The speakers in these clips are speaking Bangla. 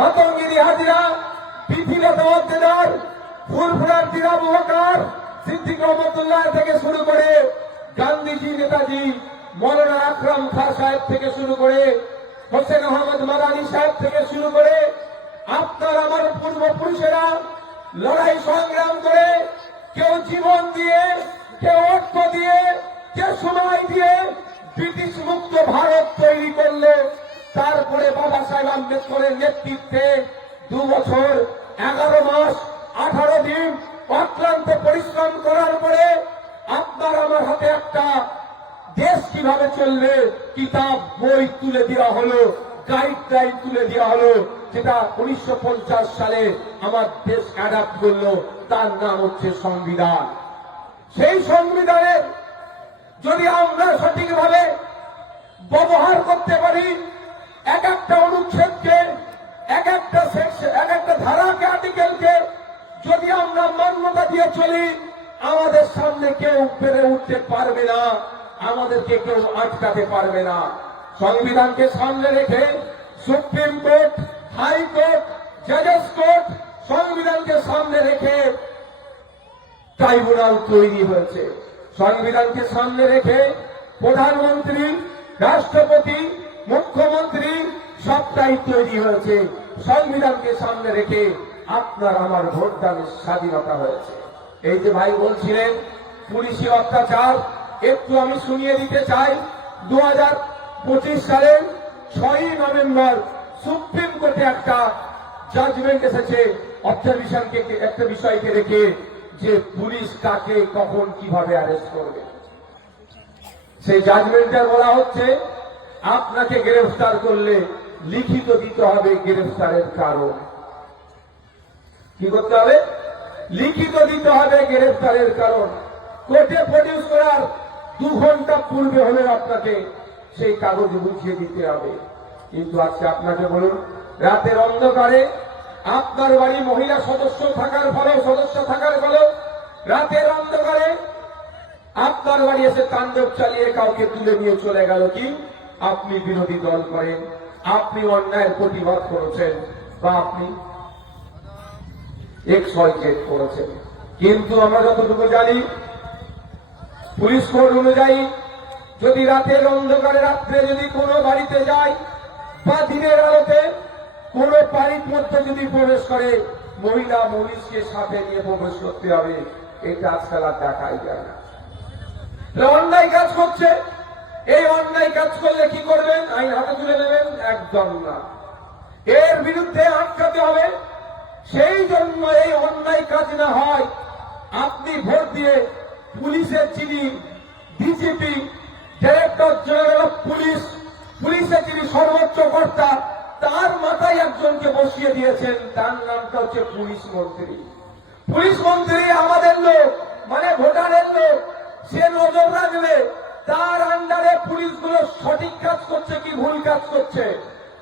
মাতঙ্গিনী হাজিরা, পৃথিবীতে মধ্যদার, ফুলফুলার দিনা মুহকার, সিদ্দিক রহমতুল্লাহ থেকে শুরু করে গান্ধীজি, নেতাজি, মৌলানা আকরাম খাঁ সাহেব থেকে শুরু করে হোসেন আহমদ মাদানী সাহেব থেকে শুরু করে আপনার আমার পূর্বপুরুষেরা লড়াই সংগ্রাম করে, কেউ জীবন দিয়ে, কেউ অর্থ দিয়ে, কেউ সময় দিয়ে ব্রিটিশ মুক্ত ভারত তৈরি করলো। তারপরে বাবা সাহেব আম্বেদকরের নেতৃত্বে 2 বছর 11 মাস 18 দিন অক্লান্ত পরিশ্রম করার পরে আপনার আমার হাতে একটা দেশ কিভাবে চলবে কিতাব বই তুলে দেওয়া হলো, গাইডলাইন তুলে দেওয়া হলো, যেটা 1950 সালে আমার দেশ অ্যাডাপ্ট করলো। তার নাম হচ্ছে সংবিধান। সেই সংবিধানের যদি আমরা সঠিকভাবে ব্যবহার করতে পারি, এক একটা অনুচ্ছেদকে, এক একটা ধারাকে, আর্টিকেলকে যদি আমরা মান্যতা দিয়ে চলি, আমাদের সামনে কেউ পেরে উঠতে পারবে না, আমাদেরকে কেউ আটকাতে পারবে না। সংবিধানকে সামনে রেখে সুপ্রিম কোর্ট, হাইকোর্ট, জাজেস কোর্ট, সংবিধানকে সামনে রেখে ট্রাইব্যুনাল তৈরি হয়েছে। সংবিধানকে সামনে রেখে প্রধানমন্ত্রী, রাষ্ট্রপতি, মুখ্যমন্ত্রী সবটাই তৈরি হয়েছে। সংবিধানকে সামনে রেখে আপনার আমার ভোটদানের স্বাধীনতা হয়েছে। এই যে ভাই বলছিলেন পুলিশি অত্যাচার, একটু আমি শুনিয়ে দিতে চাই। 2025 সালের 6ই নভেম্বর সুপ্রিম কোর্টে একটা জাজমেন্ট এসেছে অবজারভেশনকে, একটা বিষয়কে রেখে, যে পুলিশ কাকে কখন কিভাবে অ্যারেস্ট করবে। সেই জাজমেন্টে বলা হচ্ছে আপনাকে গ্রেফতার করলে লিখিত দিতে হবে গ্রেফতারের কারণ। কি করতে হবে? লিখিত দিতে হবে গ্রেফতারের কারণ। কোর্টে প্রডিউস করার 2 ঘন্টা পূর্বে হলে আপনাকে সেই কাগজ বুঝিয়ে দিতে হবে। কিন্তু আজকে আপনাকে বলুন, রাতের অন্ধকারে আপনার বাড়ি মহিলা সদস্য থাকার ফলে রাতের অন্ধকারে আপনার বাড়ি এসে তাণ্ডব চালিয়ে কাউকে তুলে নিয়ে চলে গেল। কি আপনি বিরোধী দল করেন, আপনি অন্যায়ের প্রতিবাদ করেছেন, বা আপনি XYZ করেছেন। কিন্তু আমরা যতটুকু জানি, পুলিশ কোড অনুযায়ী যদি রাতের অন্ধকারে রাত্রে যদি কোনো বাড়িতে যায় বা দিনের আলোতে কোনো বাড়ির মধ্যে যদি প্রবেশ করে, মহিলা পুলিশকে সাথে নিয়ে প্রবেশ করতে হবে। এটা আজকাল আর দেখাই যায় না। অন্যায় কাজ করছে, এই অন্যায় কাজ করলে কি করবেন? আইন হাতে তুলে নেবেন? একদম না। এর বিরুদ্ধে আটকাতে হবে। সেই জন্য এই অন্যায় কাজ না হয়, আপনি ভোট দিয়ে পুলিশের যিনি DGP, director general of police, পুলিশের যিনি সর্বোচ্চ কর্তা, তার মাথায় একজনকে বসিয়ে দিয়েছেন। তার নামটা হচ্ছে পুলিশ মন্ত্রী। পুলিশ মন্ত্রী আমাদের লোক, মানে ভোটারের লোক। সে নজর রাখবে তার আন্ডারে পুলিশগুলো সঠিক কাজ করছে কি ভুল কাজ করছে।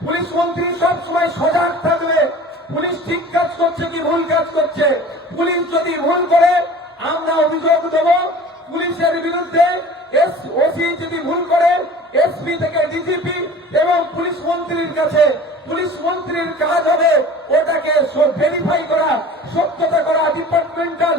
পুলিশ মন্ত্রী সবসময় সজাগ থাকবে, পুলিশ ঠিক কাজ করছে কি ভুল কাজ করছে। পুলিশ যদি ভুল করে আমরা অভিযোগ দেব পুলিশের বিরুদ্ধে। ওসি যদি ভুল করে SP থেকে DGP এবং পুলিশ মন্ত্রীর কাছে। পুলিশ মন্ত্রীর কাজ হবে ওটাকে ভেরিফাই করা, সত্যতা করা, ডিপার্টমেন্টাল